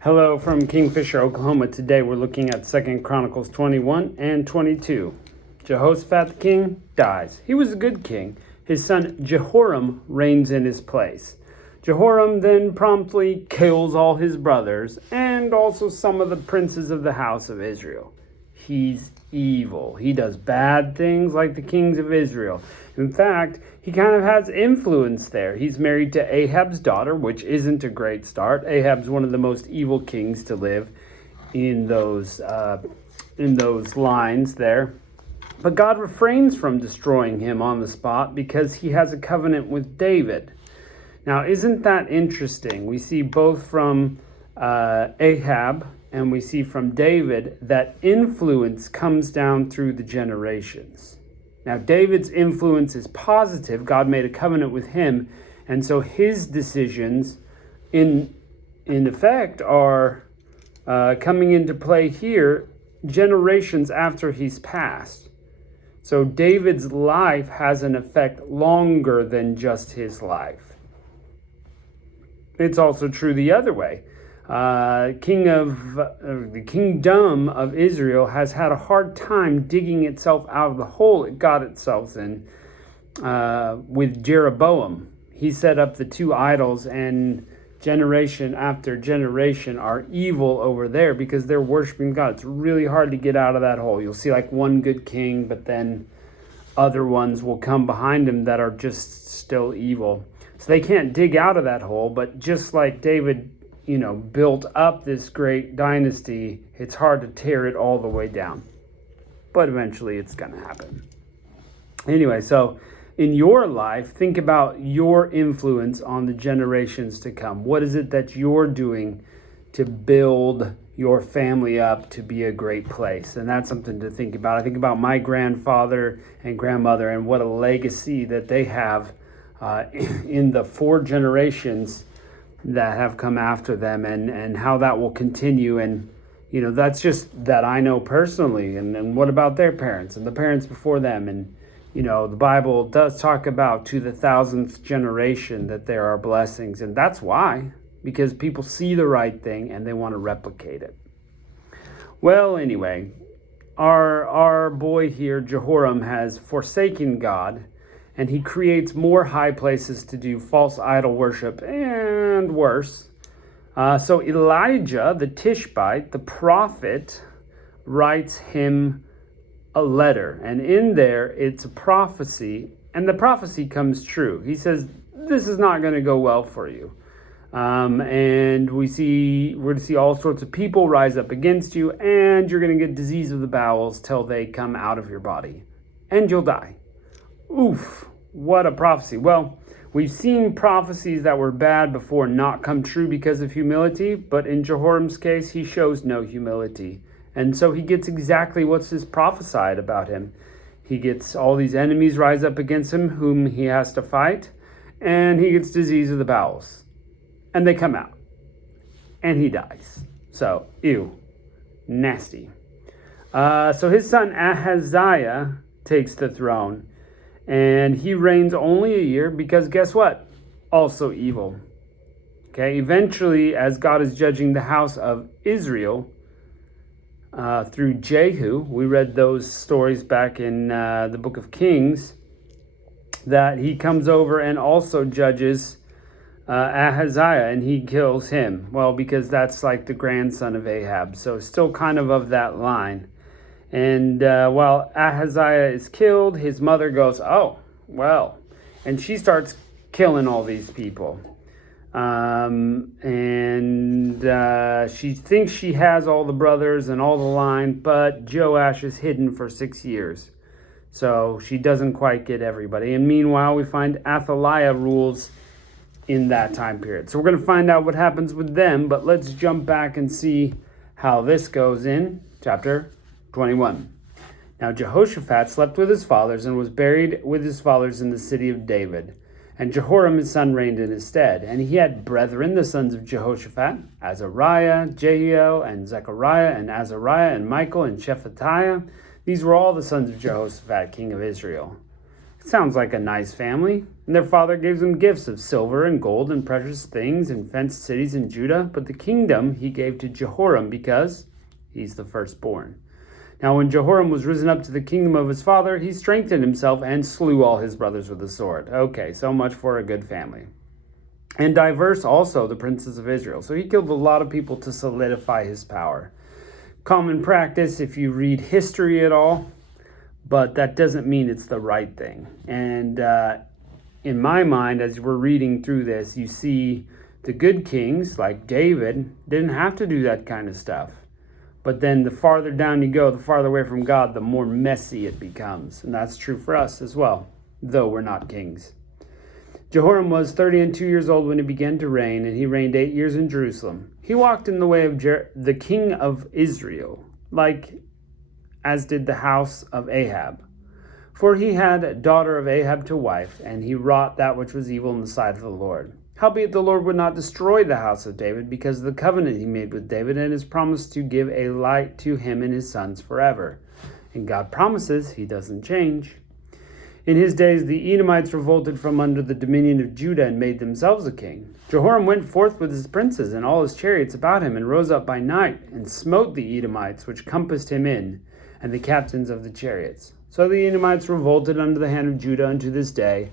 Hello from Kingfisher, Oklahoma. Today we're looking at 2 Chronicles 21 and 22. Jehoshaphat the king dies. He was a good king. His son Jehoram reigns in his place. Jehoram then promptly kills all his brothers and also some of the princes of the house of Israel. He's evil. He does bad things like the kings of Israel. In fact, he kind of has influence there. He's married to Ahab's daughter, which isn't a great start. Ahab's one of the most evil kings to live in those lines there. But God refrains from destroying him on the spot because he has a covenant with David. Now, isn't that interesting? We see both from Ahab and we see from David that influence comes down through the generations. Now, David's influence is positive. God made a covenant with him, and so his decisions, in effect, are coming into play here generations after he's passed. So David's life has an effect longer than just his life. It's also true the other way. The kingdom of Israel has had a hard time digging itself out of the hole it got itself in with Jeroboam. He set up the two idols, and generation after generation are evil over there because they're worshiping God. It's really hard to get out of that hole. You'll see like one good king, but then other ones will come behind him that are just still evil. So they can't dig out of that hole, but just like David, built up this great dynasty, it's hard to tear it all the way down. But eventually it's going to happen. Anyway, so in your life, think about your influence on the generations to come. What is it that you're doing to build your family up to be a great place? And that's something to think about. I think about my grandfather and grandmother and what a legacy that they have in the 4 generations that have come after them, and how that will continue. And that's just that I know personally. And what about their parents and the parents before them? And the Bible does talk about to the 1000th generation that there are blessings, and that's why, because people see the right thing and they want to replicate it. Well, anyway, our boy here, Jehoram, has forsaken God, and he creates more high places to do false idol worship and worse. So Elijah, the Tishbite, the prophet, writes him a letter. And in there, it's a prophecy. And the prophecy comes true. He says, this is not going to go well for you. And we're going to see all sorts of people rise up against you. And you're going to get disease of the bowels till they come out of your body. And you'll die. Oof, what a prophecy. Well, we've seen prophecies that were bad before not come true because of humility, but in Jehoram's case, he shows no humility. And so he gets exactly what's prophesied about him. He gets all these enemies rise up against him, whom he has to fight, and he gets disease of the bowels. And they come out. And he dies. So, ew, nasty. So his son Ahaziah takes the throne. And he reigns only a year because guess what? Also evil. Okay, eventually, as God is judging the house of Israel through Jehu, we read those stories back in the book of Kings, that he comes over and also judges Ahaziah, and he kills him. Well, because that's like the grandson of Ahab, so still kind of that line. And while Ahaziah is killed, his mother goes, oh, well. And she starts killing all these people. And she thinks she has all the brothers and all the line, but Joash is hidden for 6 years. So she doesn't quite get everybody. And meanwhile, we find Athaliah rules in that time period. So we're going to find out what happens with them, but let's jump back and see how this goes in chapter 21. Now Jehoshaphat slept with his fathers and was buried with his fathers in the city of David. And Jehoram his son reigned in his stead. And he had brethren, the sons of Jehoshaphat, Azariah, Jehiel, and Zechariah, and Azariah, and Michael, and Shephatiah. These were all the sons of Jehoshaphat, king of Israel. Sounds like a nice family. And their father gave them gifts of silver and gold and precious things and fenced cities in Judah. But the kingdom he gave to Jehoram because he's the firstborn. Now when Jehoram was risen up to the kingdom of his father, he strengthened himself and slew all his brothers with the sword. Okay, so much for a good family. And diverse also the princes of Israel. So he killed a lot of people to solidify his power. Common practice if you read history at all, but that doesn't mean it's the right thing. And in my mind, as we're reading through this, you see the good kings like David didn't have to do that kind of stuff. But then the farther down you go, the farther away from God, the more messy it becomes. And that's true for us as well, though we're not kings. Jehoram was 32 years old when he began to reign, and he reigned 8 years in Jerusalem. He walked in the way of the king of Israel, as did the house of Ahab. For he had a daughter of Ahab to wife, and he wrought that which was evil in the sight of the Lord. Howbeit the Lord would not destroy the house of David, because of the covenant he made with David, and his promise to give a light to him and his sons forever. And God promises, he doesn't change. In his days the Edomites revolted from under the dominion of Judah and made themselves a king. Jehoram went forth with his princes and all his chariots about him, and rose up by night, and smote the Edomites which compassed him in, and the captains of the chariots. So the Edomites revolted under the hand of Judah unto this day.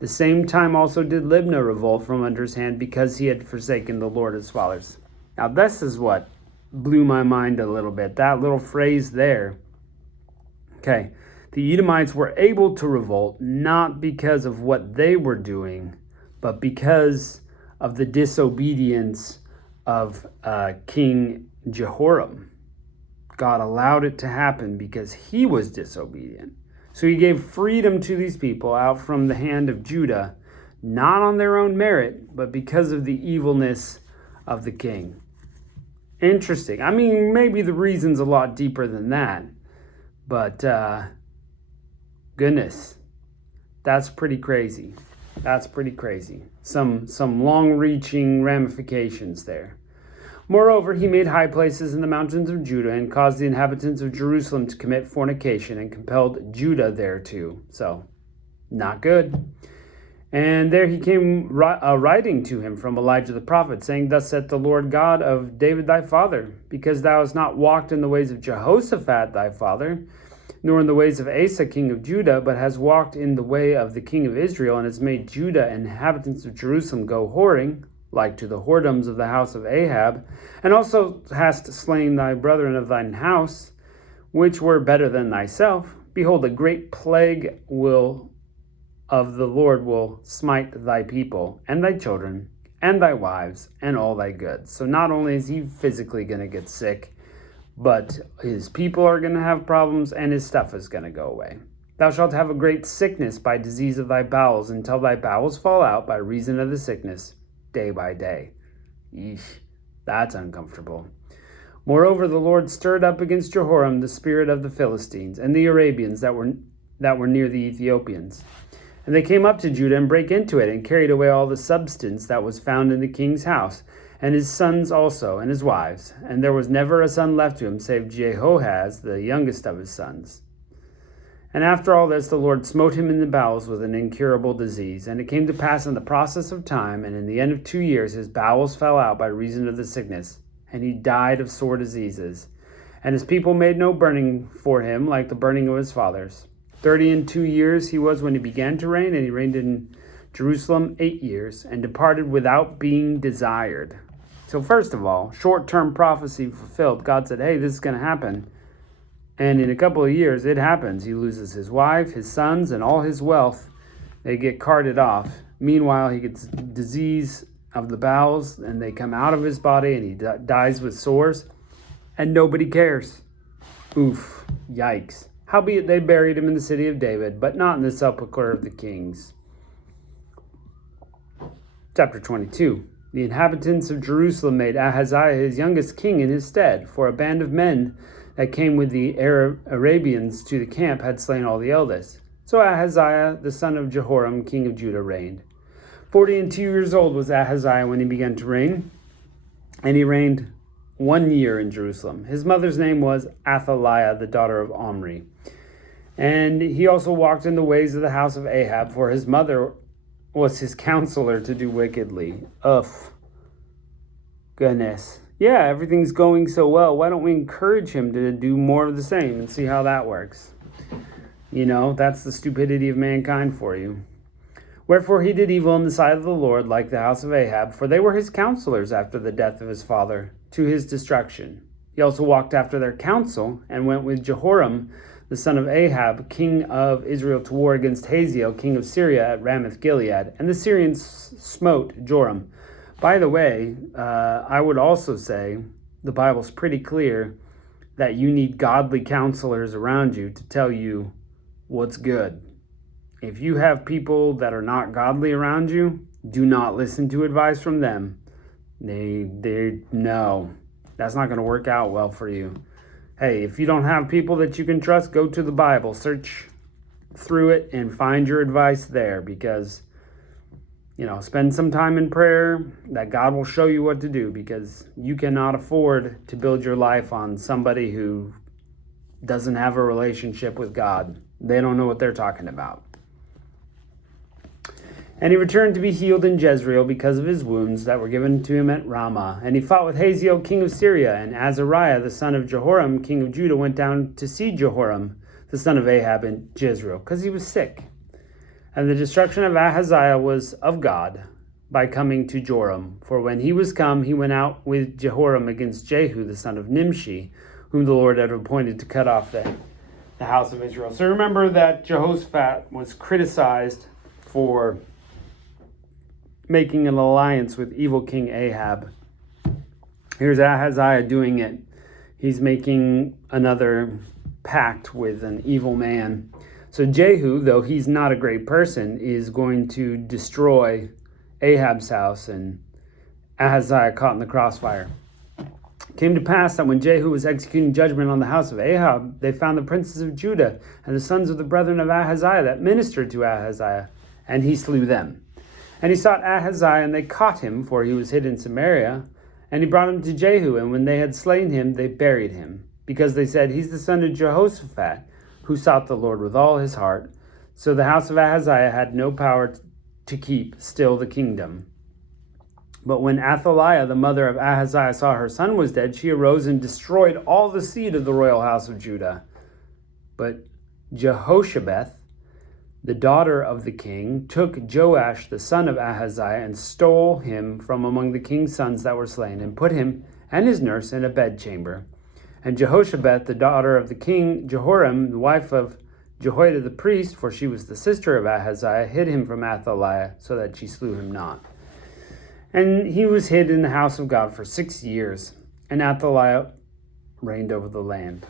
The same time also did Libnah revolt from under his hand, because he had forsaken the Lord his fathers. Now this is what blew my mind a little bit, that little phrase there. Okay. The Edomites were able to revolt not because of what they were doing, but because of the disobedience of King Jehoram. God allowed it to happen because he was disobedient. So he gave freedom to these people out from the hand of Judah, not on their own merit, but because of the evilness of the king. Interesting. I mean, maybe the reason's a lot deeper than that, but goodness, that's pretty crazy. That's pretty crazy. Some long-reaching ramifications there. Moreover, he made high places in the mountains of Judah, and caused the inhabitants of Jerusalem to commit fornication, and compelled Judah thereto. So, not good. And there he came writing to him from Elijah the prophet, saying, Thus saith the Lord God of David thy father, because thou hast not walked in the ways of Jehoshaphat thy father, nor in the ways of Asa king of Judah, but has walked in the way of the king of Israel, and has made Judah and inhabitants of Jerusalem go whoring, like to the whoredoms of the house of Ahab, and also hast slain thy brethren of thine house, which were better than thyself. Behold, a great plague of the Lord will smite thy people, and thy children, and thy wives, and all thy goods. So not only is he physically going to get sick, but his people are going to have problems, and his stuff is going to go away. Thou shalt have a great sickness by disease of thy bowels, until thy bowels fall out by reason of the sickness, day by day. Eesh, that's uncomfortable. Moreover, the Lord stirred up against Jehoram the spirit of the Philistines and the Arabians that were near the Ethiopians. And they came up to Judah and brake into it, and carried away all the substance that was found in the king's house, and his sons also, and his wives. And there was never a son left to him, save Jehoahaz, the youngest of his sons. And after all this, the Lord smote him in the bowels with an incurable disease. And it came to pass in the process of time, and in the end of 2 years, his bowels fell out by reason of the sickness, and he died of sore diseases. And his people made no burning for him, like the burning of his fathers. 32 years he was when he began to reign, and he reigned in Jerusalem 8 years, and departed without being desired. So first of all, short-term prophecy fulfilled. God said, hey, this is going to happen. And in a couple of years, it happens. He loses his wife, his sons, and all his wealth. They get carted off. Meanwhile, he gets disease of the bowels, and they come out of his body, and he dies with sores, and nobody cares. Oof, yikes. Howbeit they buried him in the city of David, but not in the sepulchre of the kings. Chapter 22. The inhabitants of Jerusalem made Ahaziah his youngest king in his stead, for a band of men that came with the Arabians to the camp had slain all the eldest. So Ahaziah, the son of Jehoram, king of Judah, reigned. 42 years old was Ahaziah when he began to reign, and he reigned 1 year in Jerusalem. His mother's name was Athaliah, the daughter of Omri. And he also walked in the ways of the house of Ahab, for his mother was his counselor to do wickedly. Ugh. Goodness. Yeah, everything's going so well. Why don't we encourage him to do more of the same and see how that works? You know, that's the stupidity of mankind for you. Wherefore he did evil in the sight of the Lord, like the house of Ahab, for they were his counselors after the death of his father, to his destruction. He also walked after their counsel, and went with Jehoram, the son of Ahab, king of Israel, to war against Hazael, king of Syria, at Ramoth Gilead. And the Syrians smote Joram. By the way, I would also say the Bible's pretty clear that you need godly counselors around you to tell you what's good. If you have people that are not godly around you, do not listen to advice from them. No, that's not going to work out well for you. Hey, if you don't have people that you can trust, go to the Bible, search through it, and find your advice there, because spend some time in prayer that God will show you what to do, because you cannot afford to build your life on somebody who doesn't have a relationship with God. They don't know what they're talking about. And he returned to be healed in Jezreel because of his wounds that were given to him at Ramah. And he fought with Hazael, king of Syria, and Azariah, the son of Jehoram, king of Judah, went down to see Jehoram, the son of Ahab, in Jezreel, because he was sick. And the destruction of Ahaziah was of God by coming to Joram. For when he was come, he went out with Jehoram against Jehu, the son of Nimshi, whom the Lord had appointed to cut off the house of Israel. So remember that Jehoshaphat was criticized for making an alliance with evil King Ahab. Here's Ahaziah doing it. He's making another pact with an evil man. So Jehu, though he's not a great person, is going to destroy Ahab's house, and Ahaziah caught in the crossfire. It came to pass that when Jehu was executing judgment on the house of Ahab, they found the princes of Judah and the sons of the brethren of Ahaziah that ministered to Ahaziah, and he slew them. And he sought Ahaziah, and they caught him, for he was hid in Samaria. And he brought him to Jehu, and when they had slain him, they buried him, because they said, he's the son of Jehoshaphat, who sought the Lord with all his heart. So the house of Ahaziah had no power to keep still the kingdom. But when Athaliah, the mother of Ahaziah, saw her son was dead, she arose and destroyed all the seed of the royal house of Judah. But Jehoshabeth, the daughter of the king, took Joash, the son of Ahaziah, and stole him from among the king's sons that were slain, and put him and his nurse in a bedchamber. And Jehoshabeth, the daughter of the king Jehoram, the wife of Jehoiada the priest, for she was the sister of Ahaziah, hid him from Athaliah, so that she slew him not. And he was hid in the house of God for 6 years, and Athaliah reigned over the land.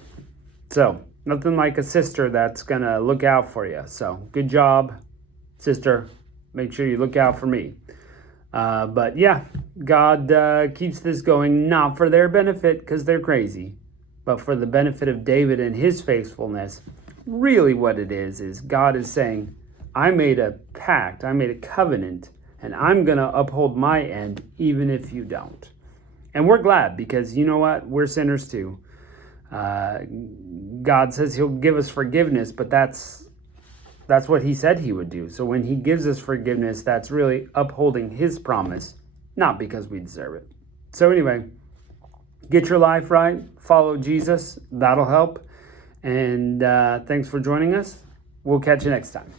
So, nothing like a sister that's going to look out for you. So, good job, sister. Make sure you look out for me. But yeah, God keeps this going, not for their benefit, because they're crazy, but for the benefit of David and his faithfulness. Really what it is God is saying, I made a pact, I made a covenant, and I'm going to uphold my end even if you don't. And we're glad, because you know what? We're sinners too. God says he'll give us forgiveness, but that's what he said he would do. So when he gives us forgiveness, that's really upholding his promise, not because we deserve it. So anyway, get your life right, follow Jesus, that'll help. And thanks for joining us. We'll catch you next time.